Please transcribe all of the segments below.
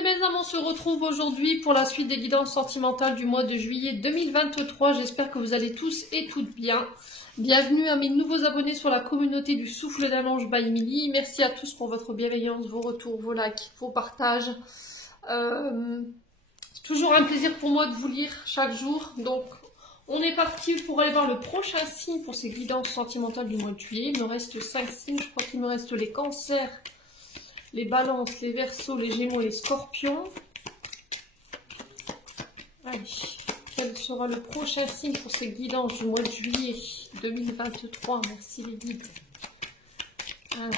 mes belles âmes, on se retrouve aujourd'hui pour la suite des guidances sentimentales du mois de juillet 2023. J'espère que vous allez tous et toutes bien. Bienvenue à mes nouveaux abonnés sur la communauté du Souffle d'un Ange by Emily. Merci à tous pour votre bienveillance, vos retours, vos likes, vos partages. C'est toujours un plaisir pour moi de vous lire chaque jour. Donc, on est parti pour aller voir le prochain signe pour ces guidances sentimentales du mois de juillet. Il me reste 5 signes. Je crois qu'il me reste les cancers, les balances, les verseaux, les gémeaux et les scorpions. Allez, quel sera le prochain signe pour ces guidances du mois de juillet 2023? Merci les guides. Alors.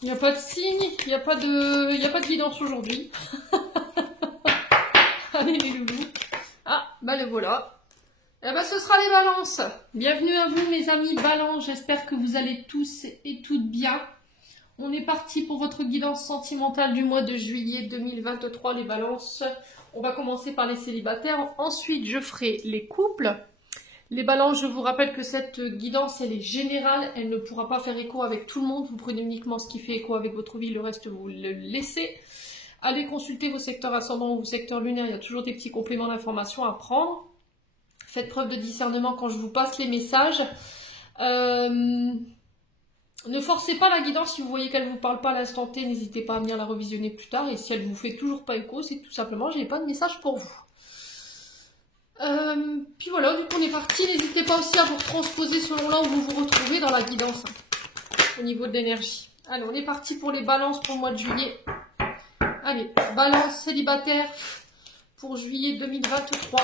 Il n'y a pas de signe, il n'y a pas de guidance aujourd'hui. Allez les loulous. Ah, bah le voilà. Eh ben ce sera les balances. Bienvenue à vous mes amis balances, j'espère que vous allez tous et toutes bien. On est parti pour votre guidance sentimentale du mois de juillet 2023 les balances. On va commencer par les célibataires, ensuite je ferai les couples. Les balances, je vous rappelle que cette guidance, elle est générale, elle ne pourra pas faire écho avec tout le monde. Vous prenez uniquement ce qui fait écho avec votre vie, le reste vous le laissez. Allez consulter vos secteurs ascendants ou vos secteurs lunaires, il y a toujours des petits compléments d'information à prendre. Faites preuve de discernement quand je vous passe les messages. Ne forcez pas la guidance si vous voyez qu'elle ne vous parle pas à l'instant T, n'hésitez pas à venir la revisionner plus tard. Et si elle ne vous fait toujours pas écho, c'est tout simplement, je n'ai pas de message pour vous. Puis voilà, du coup on est parti. N'hésitez pas aussi à vous transposer selon là où vous vous retrouvez dans la guidance, au niveau de l'énergie. Allez, on est parti pour les balances pour le mois de juillet. Allez, balance célibataire pour juillet 2023.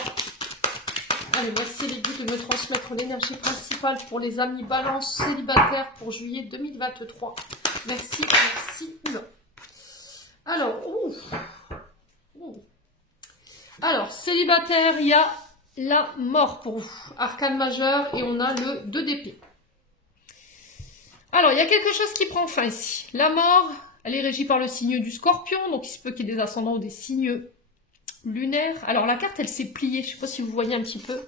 Allez, merci les guides de me transmettre l'énergie principale pour les amis balance célibataires pour juillet 2023. Merci, merci. Oula. Alors, Alors, célibataire, il y a la mort pour vous. Arcane majeur et on a le 2 d'épée. Alors, il y a quelque chose qui prend fin ici. La mort, elle est régie par le signe du scorpion. Donc, il se peut qu'il y ait des ascendants ou des signes lunaires. Alors, la carte, elle s'est pliée. Je ne sais pas si vous voyez un petit peu.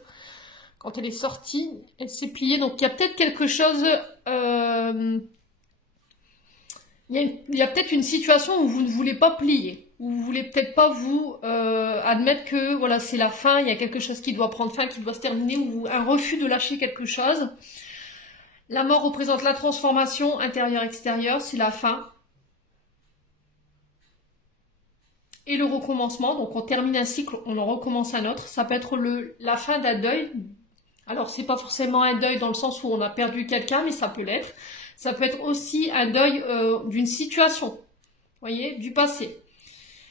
Quand elle est sortie, elle s'est pliée. Donc, il y a peut-être quelque chose... Il y a peut-être une situation où vous ne voulez pas plier. Où vous voulez peut-être pas vous admettre que voilà c'est la fin, il y a quelque chose qui doit prendre fin, qui doit se terminer, ou un refus de lâcher quelque chose. La mort représente la transformation intérieure-extérieure, c'est la fin. Et le recommencement, donc on termine un cycle, on en recommence un autre. Ça peut être la fin d'un deuil. Alors c'est pas forcément un deuil dans le sens où on a perdu quelqu'un, mais ça peut l'être. Ça peut être aussi un deuil d'une situation, vous voyez, du passé.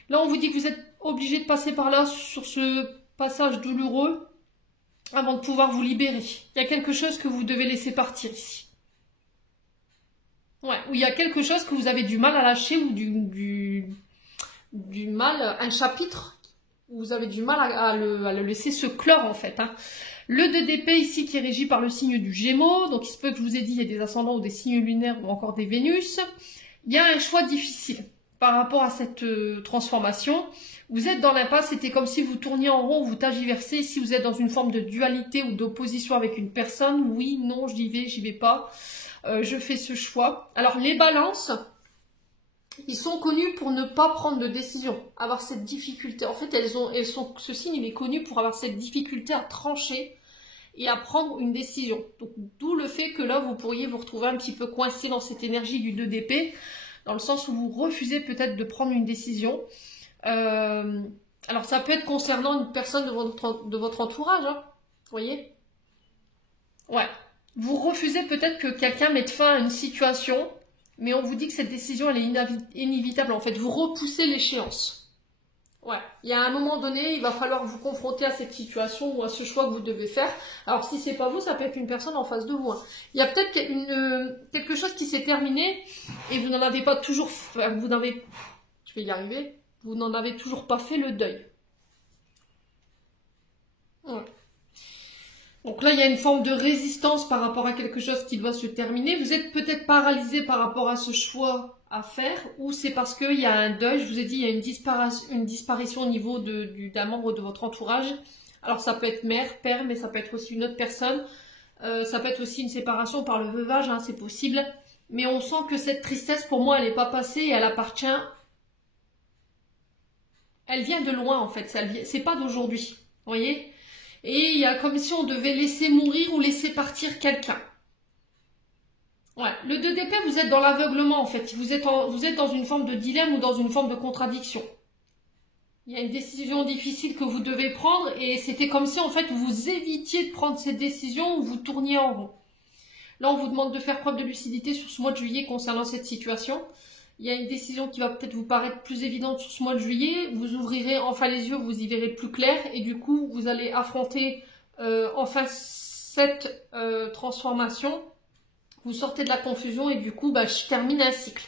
Là, on vous dit que vous êtes obligé de passer par là sur ce passage douloureux avant de pouvoir vous libérer. Il y a quelque chose que vous devez laisser partir ici. Ouais, ou il y a quelque chose que vous avez du mal à lâcher ou du mal, un chapitre où vous avez du mal à le laisser se clore en fait. Hein. Le 2 d'épée ici qui est régi par le signe du Gémeaux. Donc il se peut que je vous ai dit il y a des ascendants ou des signes lunaires ou encore des Vénus. Il y a un choix difficile par rapport à cette transformation. Vous êtes dans l'impasse, c'était comme si vous tourniez en rond, vous tergiversez. Si vous êtes dans une forme de dualité ou d'opposition avec une personne, oui, non, j'y vais pas, je fais ce choix. Alors les balances, ils sont connus pour ne pas prendre de décision, avoir cette difficulté. En fait, ce signe il est connu pour avoir cette difficulté à trancher et à prendre une décision. Donc d'où le fait que là, vous pourriez vous retrouver un petit peu coincé dans cette énergie du 2 d'épée, dans le sens où vous refusez peut-être de prendre une décision. Alors ça peut être concernant une personne de votre entourage, hein, vous voyez. Ouais. Vous refusez peut-être que quelqu'un mette fin à une situation, mais on vous dit que cette décision elle est inévitable. En fait, vous repoussez l'échéance. Ouais. Il y a un moment donné, il va falloir vous confronter à cette situation ou à ce choix que vous devez faire. Alors si c'est pas vous, ça peut être une personne en face de vous. Hein. Il y a peut-être quelque chose qui s'est terminé et vous n'en avez pas toujours... je vais y arriver. Vous n'en avez toujours pas fait le deuil. Ouais. Donc là, il y a une forme de résistance par rapport à quelque chose qui doit se terminer. Vous êtes peut-être paralysé par rapport à ce choix à faire, ou c'est parce qu'il y a un deuil, je vous ai dit, il y a une disparition au niveau d'un membre de votre entourage. Alors ça peut être mère, père, mais ça peut être aussi une autre personne. Ça peut être aussi une séparation par le veuvage, hein, c'est possible. Mais on sent que cette tristesse, pour moi, elle n'est pas passée et elle appartient... Elle vient de loin, en fait. C'est pas d'aujourd'hui. Vous voyez? Et il y a comme si on devait laisser mourir ou laisser partir quelqu'un. Ouais. Le 2 d'épée, vous êtes dans l'aveuglement, en fait. Vous êtes dans une forme de dilemme ou dans une forme de contradiction. Il y a une décision difficile que vous devez prendre et c'était comme si, en fait, vous évitiez de prendre cette décision ou vous tourniez en rond. Là, on vous demande de faire preuve de lucidité sur ce mois de juillet concernant cette situation. Il y a une décision qui va peut-être vous paraître plus évidente sur ce mois de juillet. Vous ouvrirez enfin les yeux, vous y verrez plus clair. Et du coup, vous allez affronter enfin cette transformation. Vous sortez de la confusion et du coup, je termine un cycle.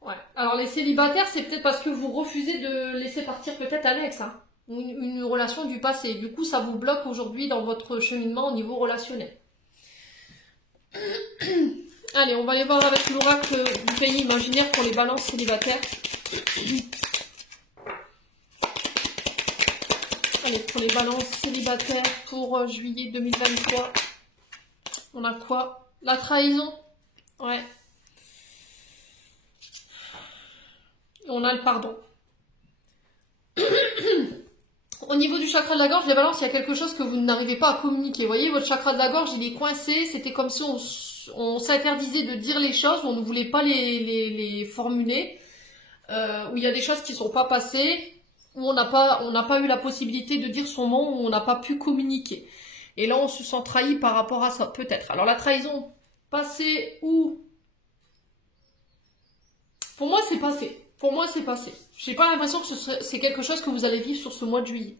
Ouais. Alors les célibataires, c'est peut-être parce que vous refusez de laisser partir peut-être un ex. Hein, ou une relation du passé. Du coup, ça vous bloque aujourd'hui dans votre cheminement au niveau relationnel. Allez, on va aller voir avec l'oracle du pays imaginaire pour les balances célibataires. Allez, pour les balances célibataires pour juillet 2023. On a quoi? La trahison. Ouais. Et on a le pardon. Au niveau du chakra de la gorge, les balances, il y a quelque chose que vous n'arrivez pas à communiquer. Vous voyez, votre chakra de la gorge, il est coincé. C'était comme si on s'interdisait de dire les choses, on ne voulait pas les formuler. Où il y a des choses qui ne sont pas passées, où on n'a pas eu la possibilité de dire son nom, où on n'a pas pu communiquer. Et là, on se sent trahi par rapport à ça, peut-être. Alors, la trahison, passée ou... Pour moi, c'est passé. Pour moi, c'est passé. J'ai pas l'impression que c'est quelque chose que vous allez vivre sur ce mois de juillet.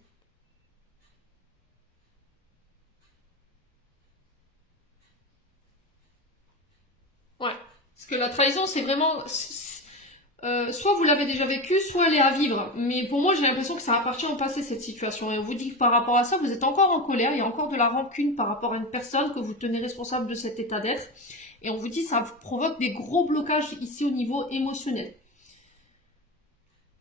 Ouais. Parce que la trahison, c'est vraiment... soit vous l'avez déjà vécu, soit elle est à vivre. Mais pour moi, j'ai l'impression que ça appartient au passé, cette situation. Et on vous dit que par rapport à ça, vous êtes encore en colère. Il y a encore de la rancune par rapport à une personne que vous tenez responsable de cet état d'être. Et on vous dit que ça provoque des gros blocages ici au niveau émotionnel.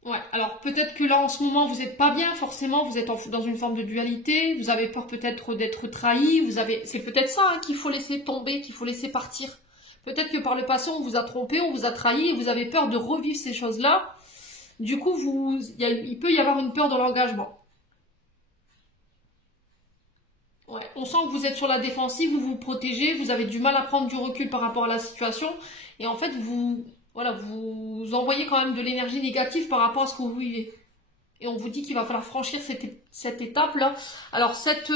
Ouais, alors peut-être que là en ce moment vous n'êtes pas bien, forcément, vous êtes dans une forme de dualité, vous avez peur peut-être d'être trahi, c'est peut-être ça hein, qu'il faut laisser tomber, qu'il faut laisser partir. Peut-être que par le passé on vous a trompé, on vous a trahi et vous avez peur de revivre ces choses-là. Du coup, il peut y avoir une peur dans l'engagement. Ouais, on sent que vous êtes sur la défensive, vous vous protégez, vous avez du mal à prendre du recul par rapport à la situation et en fait vous envoyez quand même de l'énergie négative par rapport à ce que vous vivez. Et on vous dit qu'il va falloir franchir cette étape-là. Alors, cette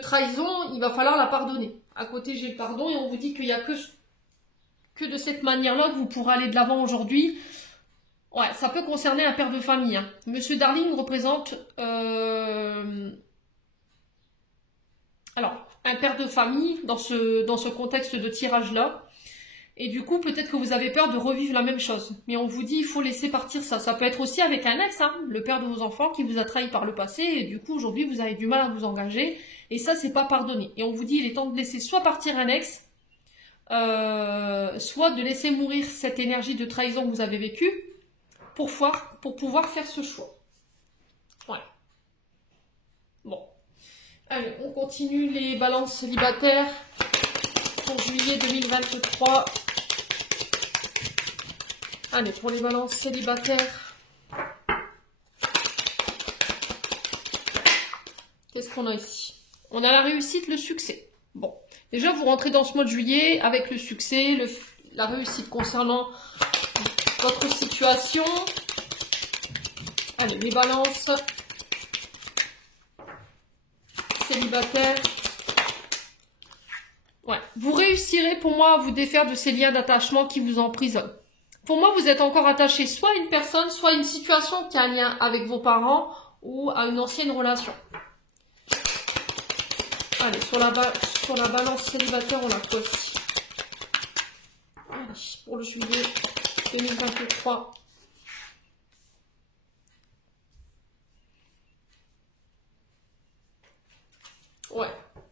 trahison, il va falloir la pardonner. À côté, j'ai le pardon et on vous dit qu'il n'y a que de cette manière-là que vous pourrez aller de l'avant aujourd'hui. Ouais, ça peut concerner un père de famille. Hein. Monsieur Darling représente... Alors, un père de famille dans ce contexte de tirage-là. Et du coup, peut-être que vous avez peur de revivre la même chose. Mais on vous dit, il faut laisser partir ça. Ça peut être aussi avec un ex, hein, le père de vos enfants qui vous a trahi par le passé. Et du coup, aujourd'hui, vous avez du mal à vous engager. Et ça, c'est pas pardonné. Et on vous dit, il est temps de laisser soit partir un ex, soit de laisser mourir cette énergie de trahison que vous avez vécue pour pouvoir faire ce choix. Ouais. Bon. Allez, on continue les balances célibataires pour juillet 2023. Allez, pour les balances célibataires. Qu'est-ce qu'on a ici? On a la réussite, le succès. Bon, déjà, vous rentrez dans ce mois de juillet avec le succès, la réussite concernant votre situation. Allez, les balances célibataires. Ouais, vous réussirez pour moi à vous défaire de ces liens d'attachement qui vous emprisonnent. Pour moi, vous êtes encore attaché soit à une personne, soit à une situation qui a un lien avec vos parents ou à une ancienne relation. Allez, sur la balance célibataire, on a quoi aussi? Allez, pour le juillet 2023.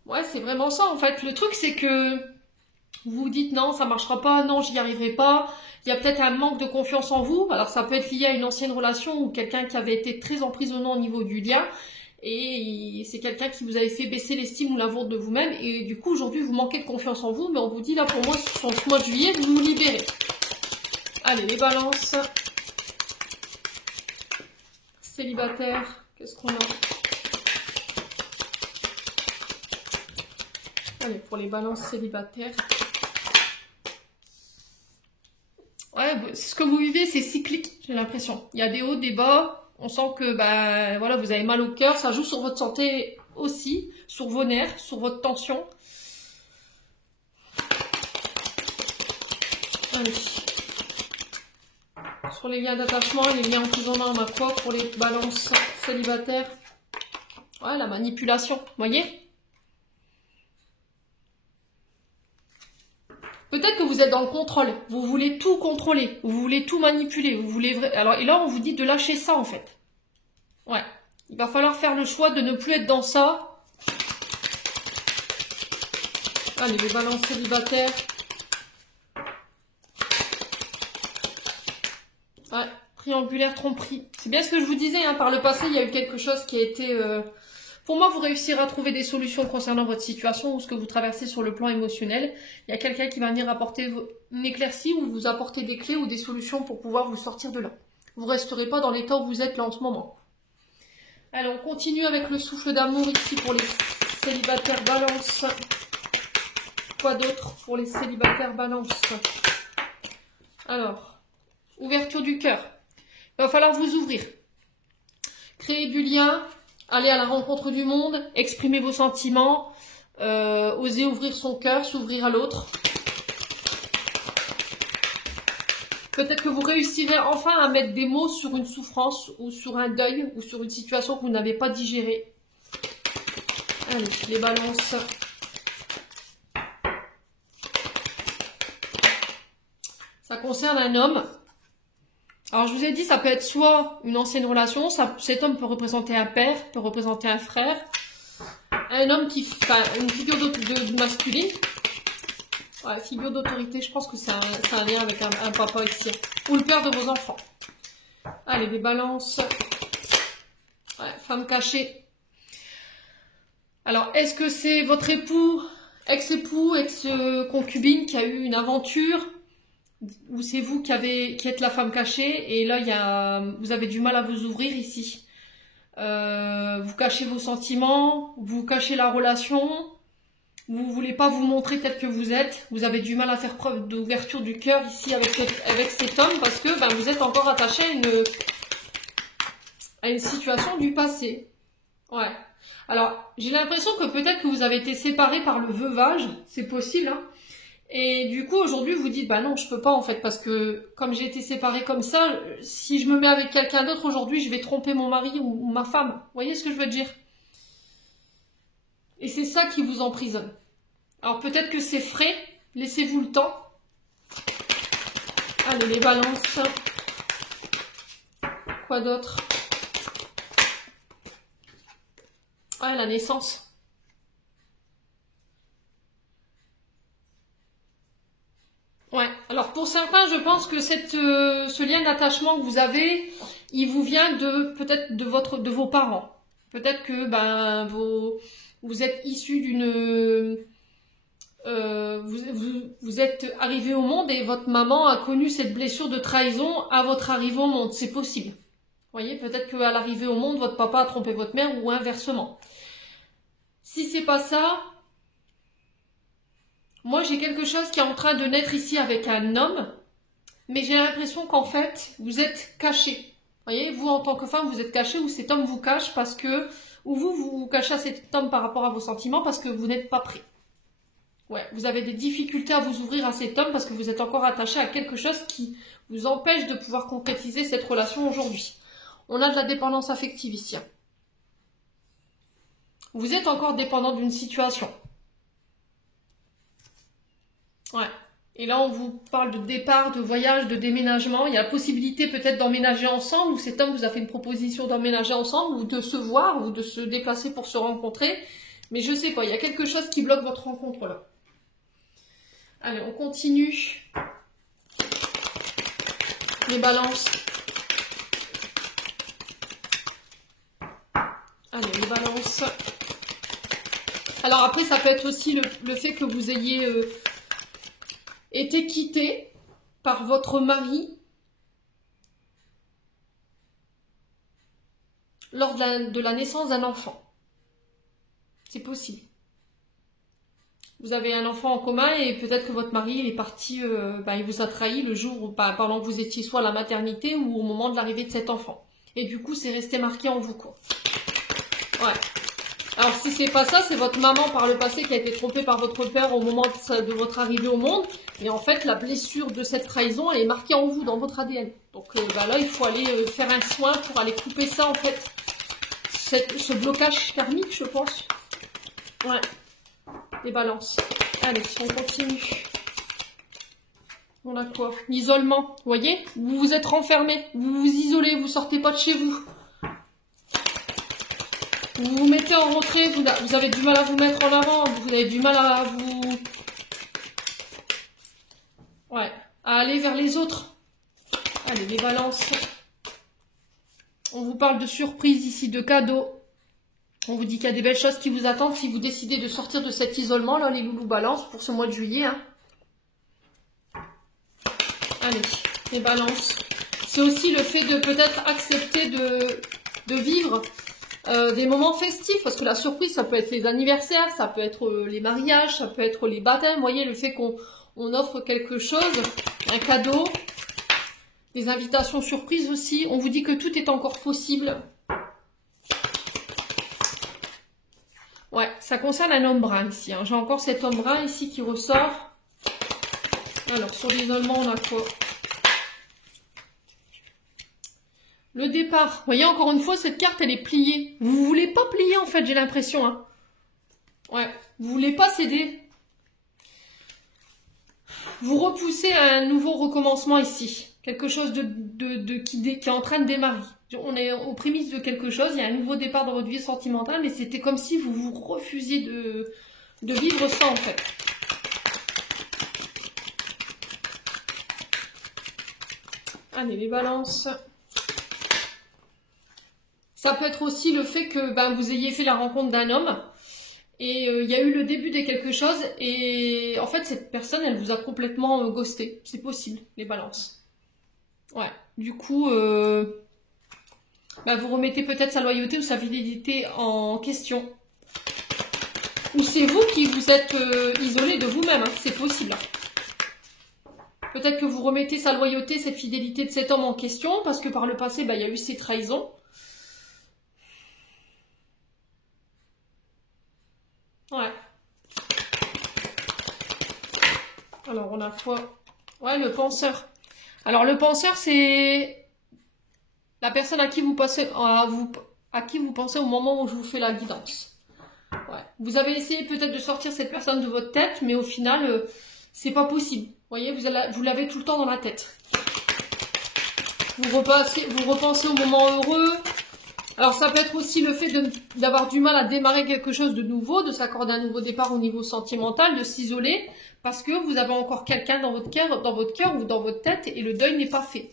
Ouais, c'est vraiment ça en fait. Le truc, c'est que Vous vous dites non, ça marchera pas, non, j'y arriverai pas. Il y a peut-être un manque de confiance en vous. Alors ça peut être lié à une ancienne relation ou quelqu'un qui avait été très emprisonnant au niveau du lien. Et c'est quelqu'un qui vous avait fait baisser l'estime ou l'amour de vous-même. Et du coup, aujourd'hui, vous manquez de confiance en vous. Mais on vous dit là, pour moi, sur ce mois de juillet, vous vous libérez. Allez, les balances. Célibataire. Qu'est-ce qu'on a? Allez, pour les balances célibataires. Ouais, ce que vous vivez, c'est cyclique, j'ai l'impression. Il y a des hauts, des bas. On sent que bah, voilà, vous avez mal au cœur. Ça joue sur votre santé aussi, sur vos nerfs, sur votre tension. Allez. Sur les liens d'attachement, les liens emprisonnants, on a quoi pour les balances célibataires? Ouais, la manipulation, vous voyez? Peut-être que vous êtes dans le contrôle, vous voulez tout contrôler, vous voulez tout manipuler, vous voulez... Alors, et là, on vous dit de lâcher ça, en fait. Ouais. Il va falloir faire le choix de ne plus être dans ça. Allez, les balances célibataires. Ouais, triangulaire tromperie. C'est bien ce que je vous disais, hein, par le passé, il y a eu quelque chose qui a été... Pour moi, vous réussirez à trouver des solutions concernant votre situation ou ce que vous traversez sur le plan émotionnel. Il y a quelqu'un qui va venir apporter une éclaircie ou vous apporter des clés ou des solutions pour pouvoir vous sortir de là. Vous ne resterez pas dans l'état où vous êtes là en ce moment. Allez, on continue avec le souffle d'amour ici pour les célibataires balance. Quoi d'autre pour les célibataires balance? Alors, ouverture du cœur. Il va falloir vous ouvrir. Créer du lien. Aller à la rencontre du monde, exprimer vos sentiments, oser ouvrir son cœur, s'ouvrir à l'autre. Peut-être que vous réussirez enfin à mettre des mots sur une souffrance ou sur un deuil ou sur une situation que vous n'avez pas digérée. Allez, les balances. Ça concerne un homme. Alors, je vous ai dit, ça peut être soit une ancienne relation, cet homme peut représenter un père, peut représenter un frère, un homme qui... Enfin, une figure de masculine. Ouais, figure d'autorité, je pense que c'est un lien avec un papa ici. Ou le père de vos enfants. Allez, des balances. Ouais, femme cachée. Alors, est-ce que c'est votre époux, ex-époux, ex-concubine qui a eu une aventure ? Ou c'est vous qui êtes la femme cachée et là vous avez du mal à vous ouvrir ici. Vous cachez vos sentiments, vous cachez la relation, vous voulez pas vous montrer tel que vous êtes, vous avez du mal à faire preuve d'ouverture du cœur ici avec cet homme parce que ben, vous êtes encore attaché à une situation du passé. Ouais. Alors, j'ai l'impression que peut-être que vous avez été séparés par le veuvage, c'est possible, hein. Et du coup, aujourd'hui, vous dites, bah non, je peux pas en fait, parce que comme j'ai été séparée comme ça, si je me mets avec quelqu'un d'autre aujourd'hui, je vais tromper mon mari ou ma femme. Vous voyez ce que je veux dire? Et c'est ça qui vous emprisonne. Alors peut-être que c'est frais, laissez-vous le temps. Allez, les balances. Quoi d'autre? Ah, la naissance. Ouais, alors pour certains, je pense que ce lien d'attachement que vous avez, il vous vient peut-être de vos parents. Peut-être que ben vous êtes issu d'une vous êtes arrivé au monde et votre maman a connu cette blessure de trahison à votre arrivée au monde, c'est possible. Vous voyez, peut-être qu'à l'arrivée au monde, votre papa a trompé votre mère ou inversement. Si c'est pas ça, moi, j'ai quelque chose qui est en train de naître ici avec un homme, mais j'ai l'impression qu'en fait, vous êtes caché. Vous voyez, vous, en tant que femme, vous êtes caché ou cet homme vous cache parce que... Ou vous cachez à cet homme par rapport à vos sentiments parce que vous n'êtes pas prêt. Ouais, vous avez des difficultés à vous ouvrir à cet homme parce que vous êtes encore attaché à quelque chose qui vous empêche de pouvoir concrétiser cette relation aujourd'hui. On a de la dépendance affective ici. Vous êtes encore dépendant d'une situation. Ouais. Et là, on vous parle de départ, de voyage, de déménagement. Il y a la possibilité peut-être d'emménager ensemble, ou cet homme vous a fait une proposition d'emménager ensemble, ou de se voir, ou de se déplacer pour se rencontrer. Mais je sais pas, il y a quelque chose qui bloque votre rencontre là. Allez, on continue. Les balances. Allez, les balances. Alors après, ça peut être aussi le fait que vous ayez été quitté par votre mari lors de la naissance d'un enfant. C'est possible. Vous avez un enfant en commun et peut-être que votre mari il est parti, il vous a trahi le jour où, pendant que vous étiez soit à la maternité ou au moment de l'arrivée de cet enfant. Et du coup, c'est resté marqué en vous, quoi. Ouais. Alors, si c'est pas ça, c'est votre maman par le passé qui a été trompée par votre père au moment de votre arrivée au monde. Et en fait, la blessure de cette trahison, elle est marquée en vous, dans votre ADN. Donc là, il faut aller faire un soin pour aller couper ça, en fait. Ce blocage karmique, je pense. Ouais. Les balances. Allez, on continue. On a quoi? L'isolement. Vous voyez? Vous vous êtes renfermé. Vous vous isolez. Vous sortez pas de chez vous. Vous vous mettez en retrait. Vous avez du mal à vous mettre en avant. Vous avez du mal à vous... Ouais. À aller vers les autres. Allez, les balances. On vous parle de surprises ici, de cadeaux. On vous dit qu'il y a des belles choses qui vous attendent si vous décidez de sortir de cet isolement, là, les loulous balances, pour ce mois de juillet. Hein. Allez, les balances. C'est aussi le fait de peut-être accepter de vivre des moments festifs, parce que la surprise, ça peut être les anniversaires, ça peut être les mariages, ça peut être les baptêmes. Vous voyez, le fait qu'on offre quelque chose, un cadeau, des invitations surprises aussi. On vous dit que tout est encore possible. Ouais, ça concerne un homme brun ici. Hein. J'ai encore cet homme brun ici qui ressort. Alors, sur l'isolement, on a quoi? Le départ. Vous voyez, encore une fois, cette carte, elle est pliée. Vous voulez pas plier, en fait, j'ai l'impression. Hein. Ouais, vous voulez pas céder. Vous repoussez à un nouveau recommencement ici. Quelque chose qui est en train de démarrer. On est aux prémices de quelque chose, il y a un nouveau départ dans votre vie sentimentale, mais c'était comme si vous vous refusiez de vivre ça en fait. Allez, les balances. Ça peut être aussi le fait que vous ayez fait la rencontre d'un homme et il y a eu le début de quelque chose et en fait cette personne elle vous a complètement ghosté. C'est possible, les balances. Ouais, du coup... vous remettez peut-être sa loyauté ou sa fidélité en question. Ou c'est vous qui vous êtes isolé de vous-même, hein, c'est possible. Peut-être que vous remettez sa loyauté, cette fidélité de cet homme en question, parce que par le passé, il y a eu ces trahisons. Ouais. Alors, on a quoi? Ouais, le penseur. Alors, le penseur, c'est... la personne à qui vous pensez au moment où je vous fais la guidance. Ouais. Vous avez essayé peut-être de sortir cette personne de votre tête, mais au final, c'est pas possible. Vous voyez, vous l'avez tout le temps dans la tête. Vous repensez au moment heureux. Alors ça peut être aussi le fait d'avoir du mal à démarrer quelque chose de nouveau, de s'accorder un nouveau départ au niveau sentimental, de s'isoler, parce que vous avez encore quelqu'un dans votre cœur ou dans votre tête et le deuil n'est pas fait.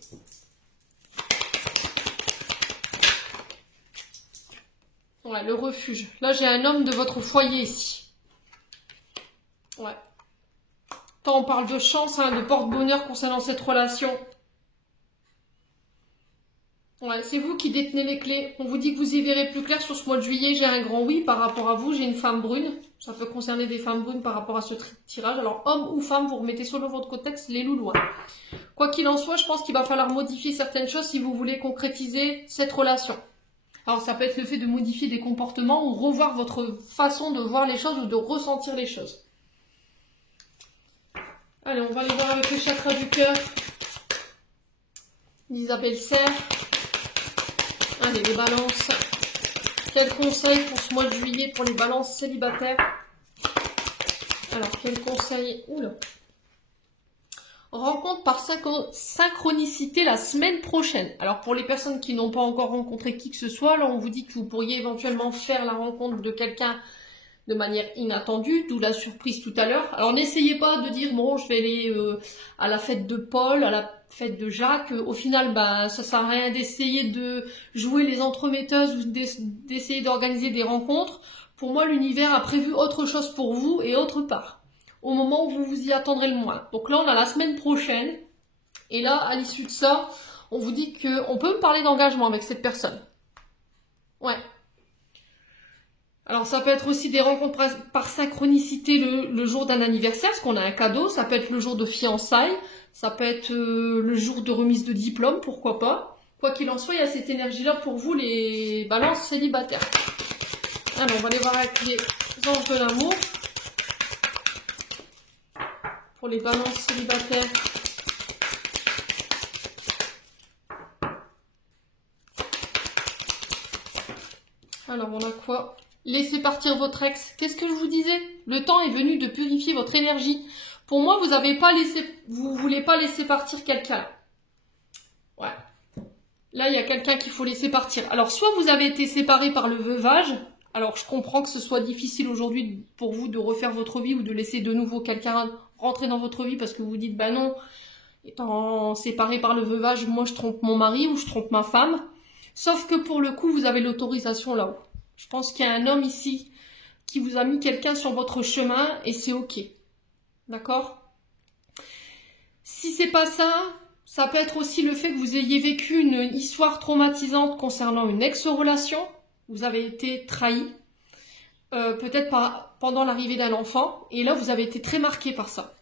Ouais, le refuge. Là, j'ai un homme de votre foyer ici. Ouais. Tant on parle de chance, hein, de porte-bonheur concernant cette relation. Ouais, c'est vous qui détenez les clés. On vous dit que vous y verrez plus clair sur ce mois de juillet. J'ai un grand oui par rapport à vous. J'ai une femme brune. Ça peut concerner des femmes brunes par rapport à ce tirage. Alors, homme ou femme, vous remettez selon votre contexte les loulous. Hein. Quoi qu'il en soit, je pense qu'il va falloir modifier certaines choses si vous voulez concrétiser cette relation. Alors, ça peut être le fait de modifier des comportements ou revoir votre façon de voir les choses ou de ressentir les choses. Allez, on va aller voir avec le chakra du cœur. Isabelle Serre. Allez, les balances. Quel conseil pour ce mois de juillet pour les balances célibataires? Alors, quel conseil? Oula. Rencontre par synchronicité la semaine prochaine. Alors, pour les personnes qui n'ont pas encore rencontré qui que ce soit, là, on vous dit que vous pourriez éventuellement faire la rencontre de quelqu'un de manière inattendue, d'où la surprise tout à l'heure. Alors n'essayez pas de dire bon je vais aller à la fête de Paul, à la fête de Jacques. Au final, bah ça sert à rien d'essayer de jouer les entremetteuses ou d'essayer d'organiser des rencontres. Pour moi, l'univers a prévu autre chose pour vous et autre part, au moment où vous vous y attendrez le moins. Donc là, on a la semaine prochaine, et là, à l'issue de ça, on vous dit qu'on peut parler d'engagement avec cette personne. Ouais. Alors ça peut être aussi des rencontres par synchronicité le jour d'un anniversaire, parce qu'on a un cadeau, ça peut être le jour de fiançailles, ça peut être le jour de remise de diplôme, pourquoi pas. Quoi qu'il en soit, il y a cette énergie-là pour vous, les balances célibataires. Alors on va aller voir avec les anges de l'amour. Pour les balances célibataires. Alors on a quoi? Laissez partir votre ex. Qu'est-ce que je vous disais? Le temps est venu de purifier votre énergie. Pour moi, vous voulez pas laisser partir quelqu'un. Ouais. Là, il y a quelqu'un qu'il faut laisser partir. Alors, soit vous avez été séparés par le veuvage. Alors, je comprends que ce soit difficile aujourd'hui pour vous de refaire votre vie ou de laisser de nouveau quelqu'un rentrer dans votre vie parce que vous vous dites, bah non, étant séparé par le veuvage, moi je trompe mon mari ou je trompe ma femme. Sauf que pour le coup, vous avez l'autorisation là-haut. Je pense qu'il y a un homme ici qui vous a mis quelqu'un sur votre chemin et c'est ok. D'accord? Si c'est pas ça, ça peut être aussi le fait que vous ayez vécu une histoire traumatisante concernant une ex-relation. Vous avez été trahi, peut-être pendant l'arrivée d'un enfant, et là vous avez été très marqué par ça.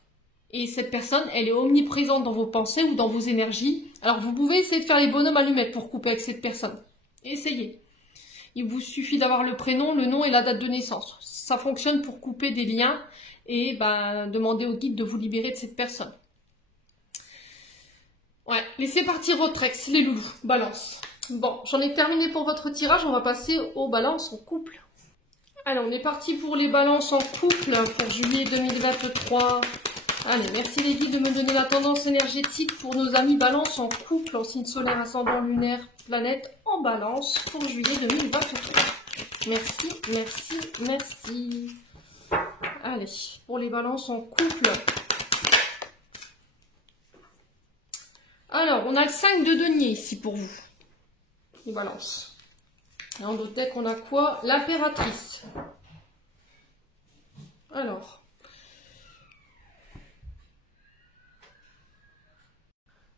Et cette personne, elle est omniprésente dans vos pensées ou dans vos énergies. Alors vous pouvez essayer de faire les bonhommes allumettes pour couper avec cette personne. Essayez. Il vous suffit d'avoir le prénom, le nom et la date de naissance. Ça fonctionne pour couper des liens et demander au guide de vous libérer de cette personne. Ouais, laissez partir votre ex, les loulous. Balance. Bon, j'en ai terminé pour votre tirage. On va passer aux balances en couple. Alors, on est parti pour les balances en couple pour juillet 2023. Allez, merci les guides de me donner la tendance énergétique pour nos amis balance en couple, en signe solaire, ascendant lunaire, planète en balance pour juillet 2023. Merci, merci, merci. Allez, pour les balances en couple. Alors, on a le 5 de denier ici pour vous. Les balances. Et en d'autres decks, on a quoi? L'impératrice.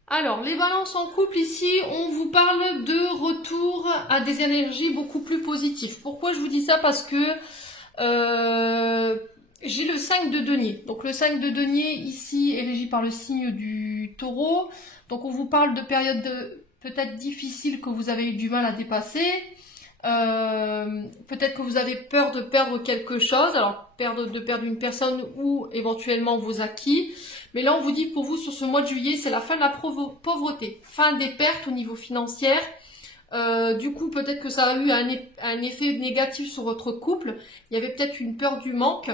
Alors, les balances en couple ici, on vous parle de retour à des énergies beaucoup plus positives. Pourquoi je vous dis ça? Parce que j'ai le 5 de denier. Donc le 5 de denier ici est régi par le signe du taureau. Donc on vous parle de périodes peut-être difficiles que vous avez eu du mal à dépasser. Peut-être que vous avez peur de perdre quelque chose. Alors de perdre une personne ou éventuellement vos acquis. Mais là, on vous dit que pour vous, sur ce mois de juillet, c'est la fin de la pauvreté, fin des pertes au niveau financier. Du coup, peut-être que ça a eu un effet négatif sur votre couple. Il y avait peut-être une peur du manque.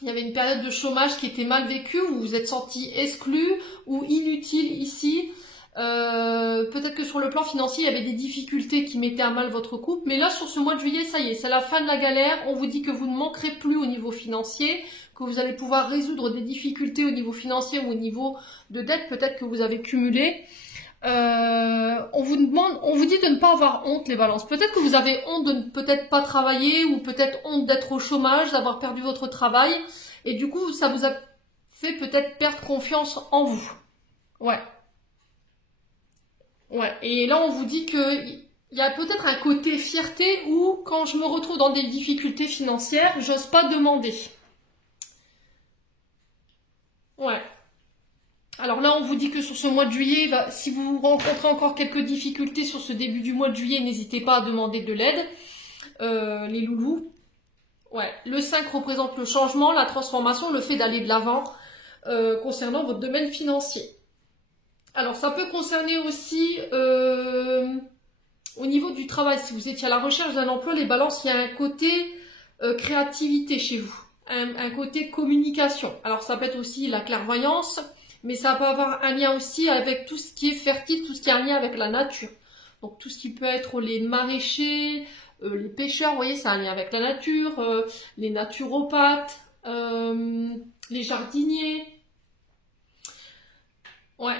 Il y avait une période de chômage qui était mal vécue, où vous vous êtes senti exclu ou inutile ici. Peut-être que sur le plan financier, il y avait des difficultés qui mettaient à mal votre couple. Mais là, sur ce mois de juillet, ça y est, c'est la fin de la galère. On vous dit que vous ne manquerez plus au niveau financier, que vous allez pouvoir résoudre des difficultés au niveau financier ou au niveau de dette, peut-être que vous avez cumulé. On vous dit de ne pas avoir honte, les balances. Peut-être que vous avez honte de ne peut-être pas travailler ou peut-être honte d'être au chômage, d'avoir perdu votre travail. Et du coup, ça vous a fait peut-être perdre confiance en vous. Ouais. Ouais. Et là, on vous dit que il y a peut-être un côté fierté où, quand je me retrouve dans des difficultés financières, j'ose pas demander. Ouais. Alors là, on vous dit que sur ce mois de juillet, si vous rencontrez encore quelques difficultés sur ce début du mois de juillet, n'hésitez pas à demander de l'aide. Les loulous. Ouais. Le 5 représente le changement, la transformation, le fait d'aller de l'avant concernant votre domaine financier. Alors, ça peut concerner aussi au niveau du travail. Si vous étiez à la recherche d'un emploi, les balances, il y a un côté créativité chez vous. Un côté communication. Alors, ça peut être aussi la clairvoyance, mais ça peut avoir un lien aussi avec tout ce qui est fertile, tout ce qui a un lien avec la nature. Donc tout ce qui peut être les maraîchers, les pêcheurs, vous voyez, c'est un lien avec la nature, les naturopathes, les jardiniers. Ouais.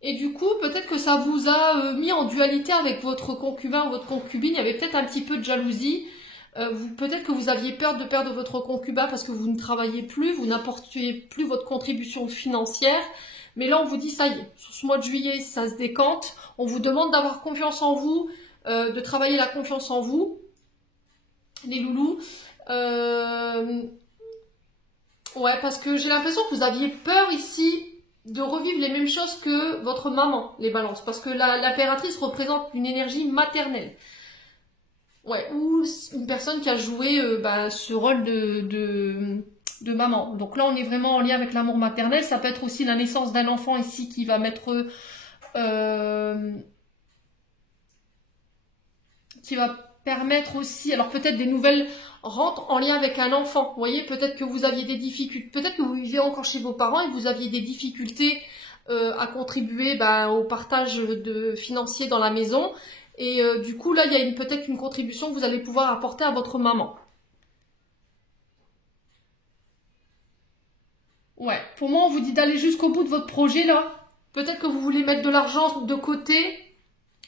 Et du coup, peut-être que ça vous a mis en dualité avec votre concubin ou votre concubine. Il y avait peut-être un petit peu de jalousie. Peut-être que vous aviez peur de perdre votre concubin parce que vous ne travaillez plus, vous n'apportiez plus votre contribution financière. Mais là, on vous dit, ça y est, sur ce mois de juillet, ça se décante. On vous demande d'avoir confiance en vous, de travailler la confiance en vous, les loulous. Ouais, parce que j'ai l'impression que vous aviez peur ici de revivre les mêmes choses que votre maman, les balances. Parce que l'impératrice représente une énergie maternelle. Ouais, ou une personne qui a joué ce rôle de maman. Donc là, on est vraiment en lien avec l'amour maternel. Ça peut être aussi la naissance d'un enfant ici qui va mettre... qui va permettre aussi... Alors peut-être des nouvelles rentes en lien avec un enfant. Vous voyez, peut-être que vous aviez des difficultés. Peut-être que vous vivez encore chez vos parents et vous aviez des difficultés à contribuer au partage financier dans la maison. Et du coup, là, il y a peut-être une contribution que vous allez pouvoir apporter à votre maman. Ouais, pour moi, on vous dit d'aller jusqu'au bout de votre projet, là. Peut-être que vous voulez mettre de l'argent de côté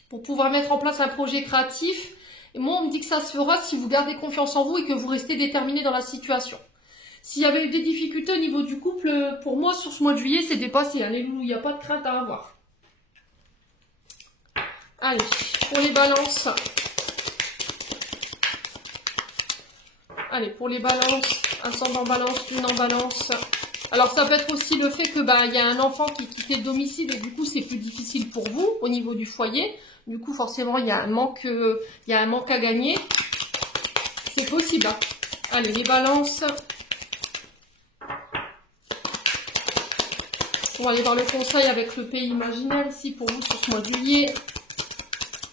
pour pouvoir mettre en place un projet créatif. Et moi, on me dit que ça se fera si vous gardez confiance en vous et que vous restez déterminé dans la situation. S'il y avait eu des difficultés au niveau du couple, pour moi, sur ce mois de juillet, c'est dépassé. Hein, les loulous, il n'y a pas de crainte à avoir. Allez, pour les balances. Allez, pour les balances, ascendant balance, lune en balance. Alors, ça peut être aussi le fait que y a un enfant qui quittait le domicile et du coup, c'est plus difficile pour vous au niveau du foyer. Du coup, forcément, il y a un manque à gagner. C'est possible. Hein. Allez, les balances. On va aller voir le conseil avec le pays imaginaire ici pour vous sur ce mois de juillet.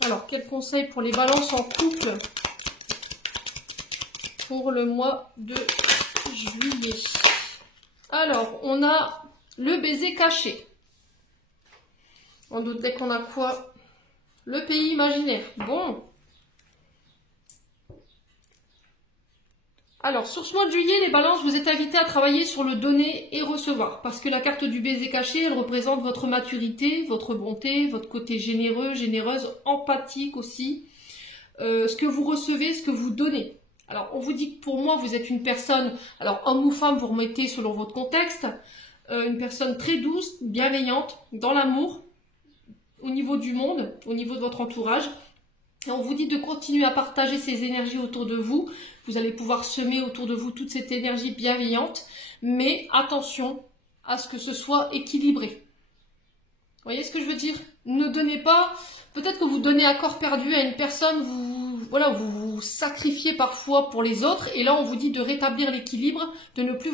Alors, quel conseil pour les balances en couple pour le mois de juillet? Alors, on a le baiser caché. On doute dès qu'on a quoi? Le pays imaginaire. Bon. Alors, sur ce mois de juillet, les balances, vous êtes invités à travailler sur le donner et recevoir. Parce que la carte du baiser caché, elle représente votre maturité, votre bonté, votre côté généreux, généreuse, empathique aussi. Ce que vous recevez, ce que vous donnez. Alors, on vous dit que pour moi, vous êtes une personne, alors homme ou femme, vous remettez selon votre contexte, une personne très douce, bienveillante, dans l'amour, au niveau du monde, au niveau de votre entourage. Et on vous dit de continuer à partager ces énergies autour de vous. Vous allez pouvoir semer autour de vous toute cette énergie bienveillante. Mais attention à ce que ce soit équilibré. Vous voyez ce que je veux dire? Ne donnez pas... Peut-être que vous donnez à corps perdu à une personne, vous vous sacrifiez parfois pour les autres. Et là, on vous dit de rétablir l'équilibre, de ne plus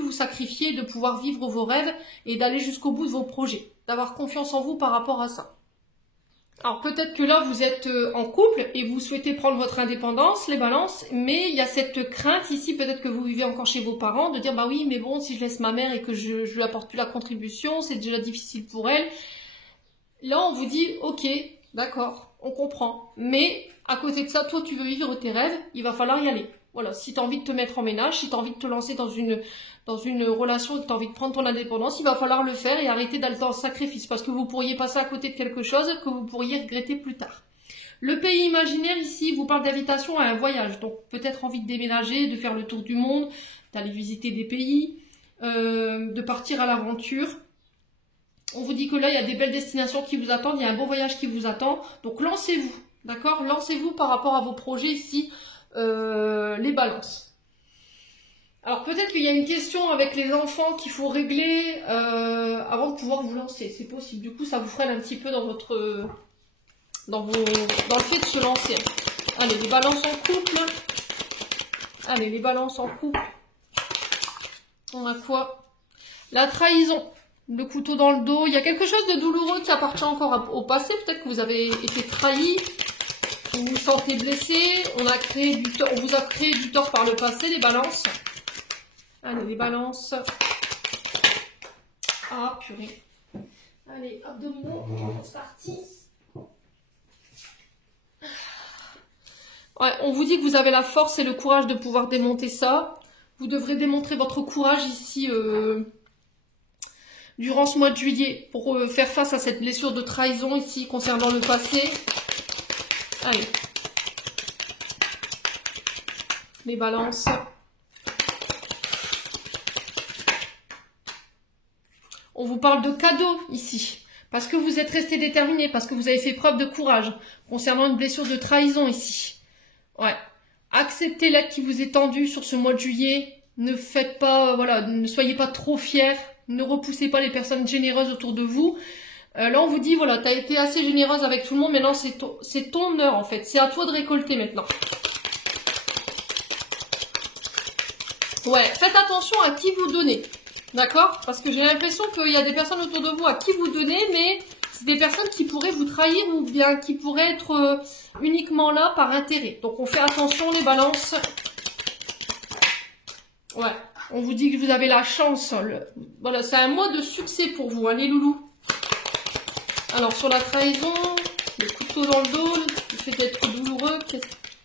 vous sacrifier, de pouvoir vivre vos rêves et d'aller jusqu'au bout de vos projets. D'avoir confiance en vous par rapport à ça. Alors peut-être que là vous êtes en couple et vous souhaitez prendre votre indépendance, les balances, mais il y a cette crainte ici, peut-être que vous vivez encore chez vos parents, de dire bah oui mais bon si je laisse ma mère et que je lui apporte plus la contribution, c'est déjà difficile pour elle. Là on vous dit ok, d'accord, on comprend, mais à côté de ça, toi tu veux vivre tes rêves, il va falloir y aller. Voilà, si tu as envie de te mettre en ménage, si tu as envie de te lancer dans une relation et que tu as envie de prendre ton indépendance, il va falloir le faire et arrêter d'aller dans le sacrifice parce que vous pourriez passer à côté de quelque chose que vous pourriez regretter plus tard. Le pays imaginaire ici vous parle d'invitation à un voyage, donc peut-être envie de déménager, de faire le tour du monde, d'aller visiter des pays, de partir à l'aventure. On vous dit que là, il y a des belles destinations qui vous attendent, il y a un beau voyage qui vous attend, donc lancez-vous, d'accord? Lancez-vous par rapport à vos projets ici. Les balances. Alors peut-être qu'il y a une question avec les enfants qu'il faut régler avant de pouvoir vous lancer. C'est possible. Du coup, ça vous freine un petit peu dans le fait de se lancer. Allez, les balances en couple. Allez, les balances en couple. On a quoi? La trahison. Le couteau dans le dos. Il y a quelque chose de douloureux qui appartient encore au passé. Peut-être que vous avez été trahi. Vous vous sentez blessé, on vous a créé du tort par le passé, les balances. Allez, les balances. Ah, purée. Allez, hop de mots, c'est parti. Ouais, on vous dit que vous avez la force et le courage de pouvoir démonter ça. Vous devrez démontrer votre courage ici durant ce mois de juillet pour faire face à cette blessure de trahison ici concernant le passé. Allez. Les balances. On vous parle de cadeaux ici. Parce que vous êtes resté déterminé, parce que vous avez fait preuve de courage concernant une blessure de trahison ici. Ouais. Acceptez l'aide qui vous est tendue sur ce mois de juillet. Ne faites pas, voilà, ne soyez pas trop fiers. Ne repoussez pas les personnes généreuses autour de vous. Là, on vous dit, voilà, tu as été assez généreuse avec tout le monde. Maintenant, c'est ton heure, en fait. C'est à toi de récolter maintenant. Ouais, faites attention à qui vous donnez. D'accord? Parce que j'ai l'impression qu'il y a des personnes autour de vous à qui vous donnez, mais c'est des personnes qui pourraient vous trahir ou bien qui pourraient être uniquement là par intérêt. Donc on fait attention les balances. Ouais, on vous dit que vous avez la chance. Voilà, c'est un mois de succès pour vous, hein, les loulous. Alors sur la trahison, le couteau dans le dos, le fait d'être douloureux,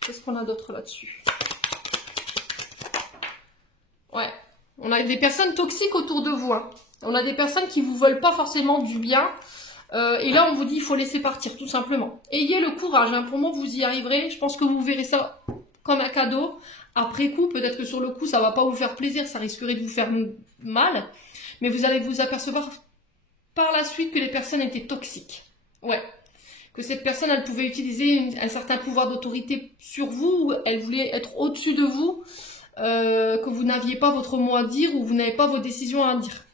qu'est-ce qu'on a d'autre là-dessus? Ouais. On a des personnes toxiques autour de vous. Hein. On a des personnes qui vous veulent pas forcément du bien. Et là, on vous dit il faut laisser partir, tout simplement. Ayez le courage. Hein. Pour moi, vous y arriverez. Je pense que vous verrez ça comme un cadeau. Après coup, peut-être que sur le coup, ça va pas vous faire plaisir. Ça risquerait de vous faire mal. Mais vous allez vous apercevoir par la suite que les personnes étaient toxiques. Ouais. Que cette personne, elle pouvait utiliser un certain pouvoir d'autorité sur vous. Elle voulait être au-dessus de vous. Que vous n'aviez pas votre mot à dire ou vous n'avez pas vos décisions à dire.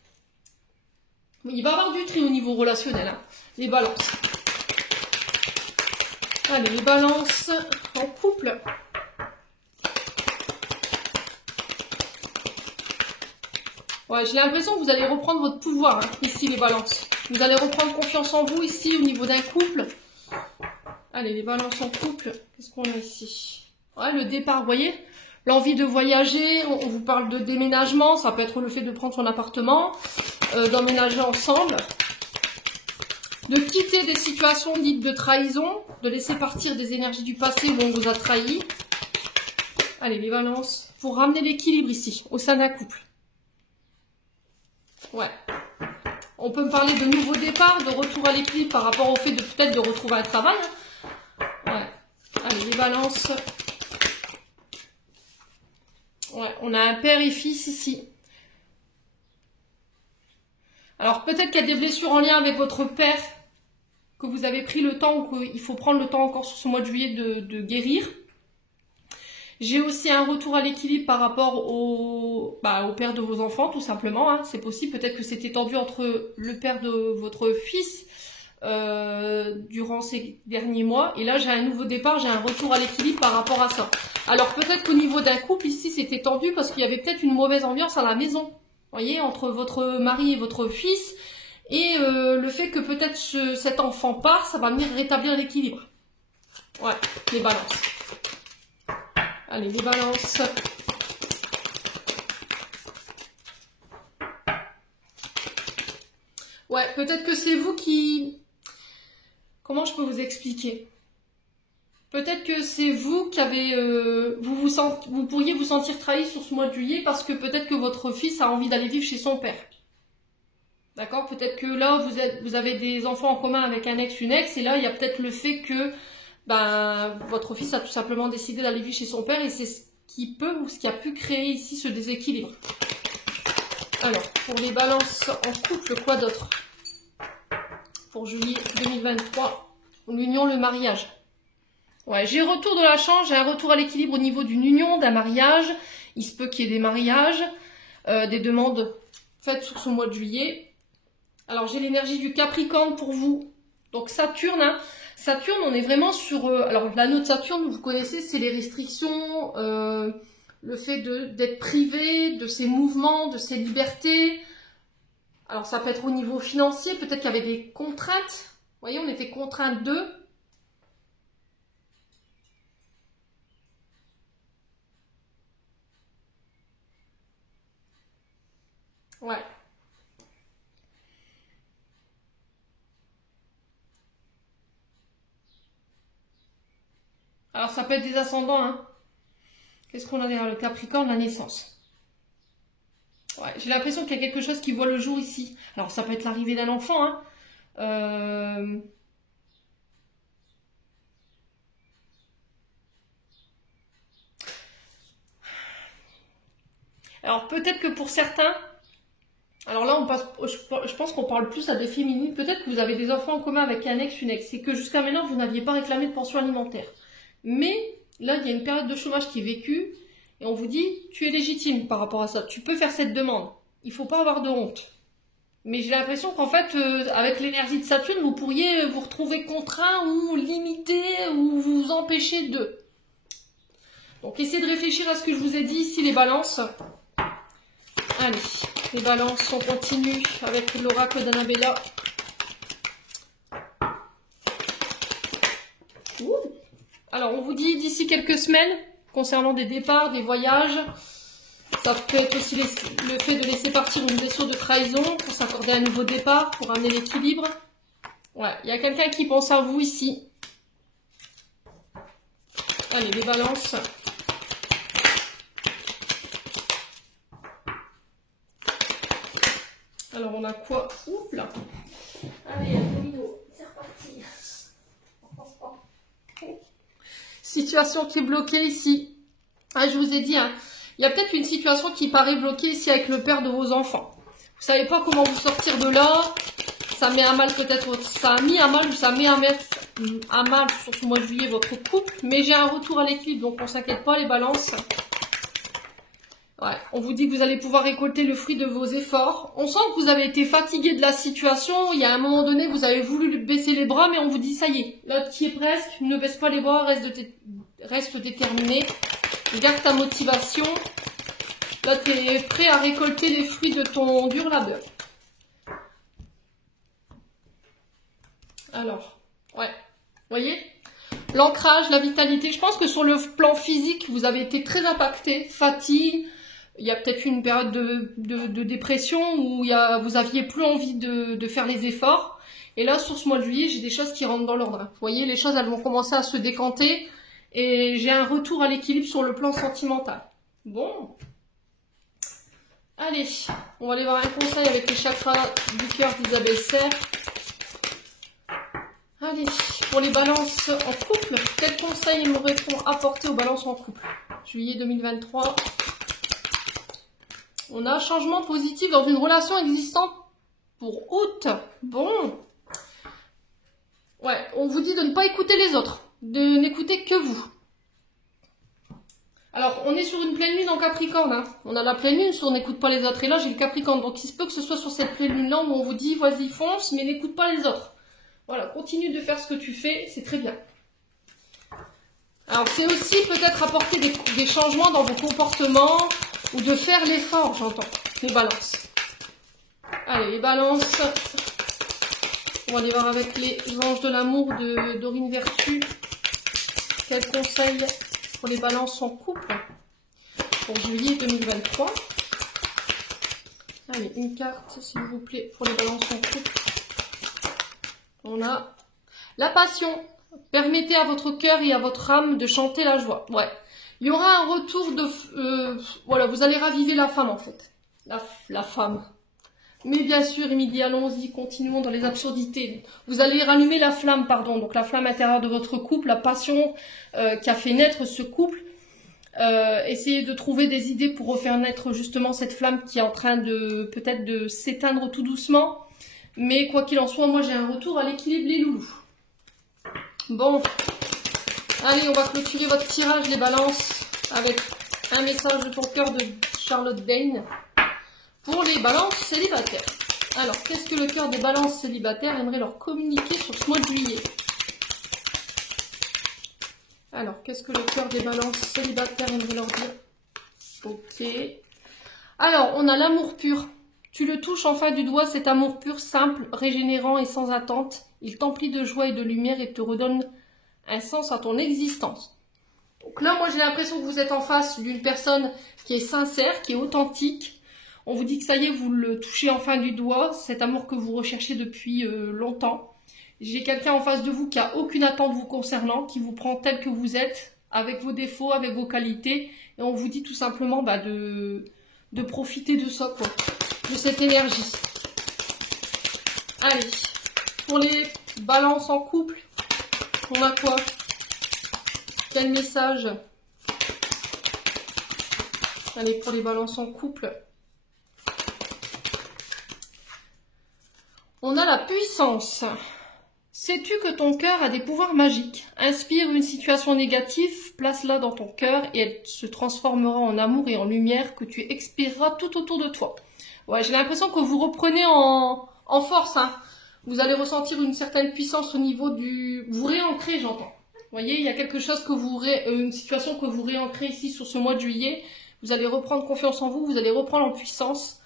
Il va y avoir du tri au niveau relationnel. Hein. Les balances. Allez, les balances en couple. Ouais, j'ai l'impression que vous allez reprendre votre pouvoir, hein, ici, les balances. Vous allez reprendre confiance en vous, ici, au niveau d'un couple. Allez, les balances en couple. Qu'est-ce qu'on a ici? Ouais, le départ, vous voyez? L'envie de voyager, on vous parle de déménagement, ça peut être le fait de prendre son appartement, d'emménager ensemble, de quitter des situations dites de trahison, de laisser partir des énergies du passé où on vous a trahi. Allez, les balances, pour ramener l'équilibre ici, au sein d'un couple. Ouais. On peut me parler de nouveaux départs, de retour à l'équilibre par rapport au fait de peut-être de retrouver un travail. Hein. Ouais. Allez, les balances. Ouais, on a un père et fils ici. Alors peut-être qu'il y a des blessures en lien avec votre père, que vous avez pris le temps, ou qu'il faut prendre le temps encore sur ce mois de juillet de guérir. J'ai aussi un retour à l'équilibre par rapport au père de vos enfants, tout simplement. Hein. C'est possible, peut-être que c'était tendu entre le père de votre fils durant ces derniers mois. Et là, j'ai un nouveau départ, j'ai un retour à l'équilibre par rapport à ça. Alors peut-être qu'au niveau d'un couple, ici, c'était tendu parce qu'il y avait peut-être une mauvaise ambiance à la maison. Vous voyez, entre votre mari et votre fils. Et le fait que peut-être cet enfant part, ça va venir rétablir l'équilibre. Ouais, les balances. Allez, les balances. Ouais, peut-être que c'est vous qui... Comment je peux vous expliquer? Peut-être que c'est vous qui avez... vous pourriez vous sentir trahi sur ce mois de juillet parce que peut-être que votre fils a envie d'aller vivre chez son père. D'accord? Peut-être que là, vous avez des enfants en commun avec un ex, une ex, et là, il y a peut-être le fait que votre fils a tout simplement décidé d'aller vivre chez son père, et c'est ce qui peut ou ce qui a pu créer ici ce déséquilibre. Alors, pour les balances en couple, quoi d'autre? Pour juillet 2023, l'union, le mariage. Ouais, j'ai retour de la chance, j'ai un retour à l'équilibre au niveau d'une union, d'un mariage. Il se peut qu'il y ait des mariages, des demandes faites sur ce mois de juillet. Alors, j'ai l'énergie du Capricorne pour vous. Donc, Saturne, hein. Saturne, on est vraiment sur... alors, l'anneau de Saturne, vous connaissez, c'est les restrictions, le fait d'être privé de ses mouvements, de ses libertés. Alors, ça peut être au niveau financier, peut-être qu'il y avait des contraintes. Vous voyez, on était contraints d'eux. Ouais. Alors ça peut être des ascendants, hein. Qu'est-ce qu'on a derrière le Capricorne? La naissance. Ouais, j'ai l'impression qu'il y a quelque chose qui voit le jour ici. Alors ça peut être l'arrivée d'un enfant, hein. Alors peut-être que pour certains, alors là on passe, je pense qu'on parle plus à des féminines, peut-être que vous avez des enfants en commun avec un ex, une ex, c'est que jusqu'à maintenant vous n'aviez pas réclamé de pension alimentaire. Mais là il y a une période de chômage qui est vécue et on vous dit tu es légitime par rapport à ça, tu peux faire cette demande, il ne faut pas avoir de honte. Mais j'ai l'impression qu'en fait avec l'énergie de Saturne vous pourriez vous retrouver contraint ou limité ou vous empêcher de. Donc essayez de réfléchir à ce que je vous ai dit ici les balances. Allez, les balances, on continue avec l'oracle d'Annabella. Alors, on vous dit d'ici quelques semaines, concernant des départs, des voyages, ça peut être aussi le fait de laisser partir une blessure de trahison pour s'accorder un nouveau départ, pour amener l'équilibre. Ouais, il y a quelqu'un qui pense à vous ici. Allez, les balances. Alors, on a quoi? Oups là. Allez, domino, c'est reparti. Situation qui est bloquée ici. Ah, je vous ai dit, hein, il y a peut-être une situation qui paraît bloquée ici avec le père de vos enfants. Vous savez pas comment vous sortir de là. Ça met à mal peut-être, ça a mis à mal ou ça met à mal sur ce mois de juillet votre couple. Mais j'ai un retour à l'équilibre, donc on s'inquiète pas les balances. Ouais, on vous dit que vous allez pouvoir récolter le fruit de vos efforts. On sent que vous avez été fatigué de la situation. Il y a un moment donné, vous avez voulu baisser les bras, mais on vous dit ça y est. Là, tu y es presque. Ne baisse pas les bras, reste déterminé. Garde ta motivation. Là, tu es prêt à récolter les fruits de ton dur labeur. Alors, ouais, vous voyez, l'ancrage, la vitalité. Je pense que sur le plan physique, vous avez été très impacté, fatigue. Il y a peut-être une période de dépression où vous aviez plus envie de faire les efforts. Et là, sur ce mois de juillet, j'ai des choses qui rentrent dans l'ordre. Vous voyez, les choses, elles vont commencer à se décanter. Et j'ai un retour à l'équilibre sur le plan sentimental. Bon. Allez, on va aller voir un conseil avec les chakras du cœur d'Isabelle Serre. Allez, pour les balances en couple, quel conseil m'aurait-on apporté aux balances en couple? Juillet 2023. On a un changement positif dans une relation existante pour août. Bon. Ouais, on vous dit de ne pas écouter les autres, de n'écouter que vous. Alors, on est sur une pleine lune en Capricorne. Hein. On a la pleine lune sur on n'écoute pas les autres. Et là, j'ai le Capricorne. Donc, il se peut que ce soit sur cette pleine lune-là où on vous dit, vas-y, fonce, mais n'écoute pas les autres. Voilà, continue de faire ce que tu fais, c'est très bien. Alors, c'est aussi peut-être apporter des changements dans vos comportements ou de faire l'effort, j'entends, les balances. Allez, les balances. On va aller voir avec les anges de l'amour de Dorine Vertu. Quel conseil pour les balances en couple pour juillet 2023. Allez, une carte, s'il vous plaît, pour les balances en couple. On a la passion. Permettez à votre cœur et à votre âme de chanter la joie. Ouais. Il y aura un retour de... voilà, vous allez raviver la femme en fait. La femme. Mais bien sûr, Émilie, allons-y, continuons dans les absurdités. Vous allez rallumer la flamme, pardon. Donc la flamme intérieure de votre couple, la passion qui a fait naître ce couple. Essayez de trouver des idées pour refaire naître justement cette flamme qui est en train de peut-être de s'éteindre tout doucement. Mais quoi qu'il en soit, moi j'ai un retour à l'équilibre les loulous. Bon, allez, on va clôturer votre tirage, les balances, avec un message de ton cœur de Charlotte Dane pour les balances célibataires. Alors, qu'est-ce que le cœur des balances célibataires aimerait leur communiquer sur ce mois de juillet? Alors, qu'est-ce que le cœur des balances célibataires aimerait leur dire? Ok. Alors, on a l'amour pur. Tu le touches enfin du doigt, cet amour pur, simple, régénérant et sans attente. Il t'emplit de joie et de lumière et te redonne un sens à ton existence. Donc là, moi, j'ai l'impression que vous êtes en face d'une personne qui est sincère, qui est authentique. On vous dit que ça y est, vous le touchez enfin du doigt, cet amour que vous recherchez depuis longtemps. J'ai quelqu'un en face de vous qui a aucune attente vous concernant, qui vous prend tel que vous êtes, avec vos défauts, avec vos qualités. Et on vous dit tout simplement de profiter de ça, quoi, de cette énergie. Allez, pour les balances en couple, on a quoi? Quel message? Allez, pour les balances en couple, on a la puissance. Sais-tu que ton cœur a des pouvoirs magiques? Inspire une situation négative, place-la dans ton cœur et elle se transformera en amour et en lumière que tu expireras tout autour de toi. Ouais, j'ai l'impression que vous reprenez en force, hein. Vous allez ressentir une certaine puissance au niveau du... Vous réancrez, j'entends. Vous voyez, il y a quelque chose que une situation que vous réancrez ici sur ce mois de juillet. Vous allez reprendre confiance en vous, vous allez reprendre en puissance.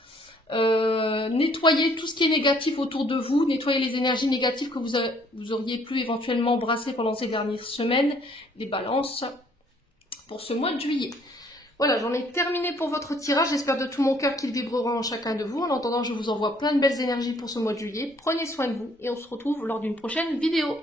Nettoyez tout ce qui est négatif autour de vous, nettoyez les énergies négatives que vous auriez pu éventuellement brasser pendant ces dernières semaines, les balances, pour ce mois de juillet. Voilà, j'en ai terminé pour votre tirage. J'espère de tout mon cœur qu'il vibrera en chacun de vous. En attendant, je vous envoie plein de belles énergies pour ce mois de juillet. Prenez soin de vous et on se retrouve lors d'une prochaine vidéo.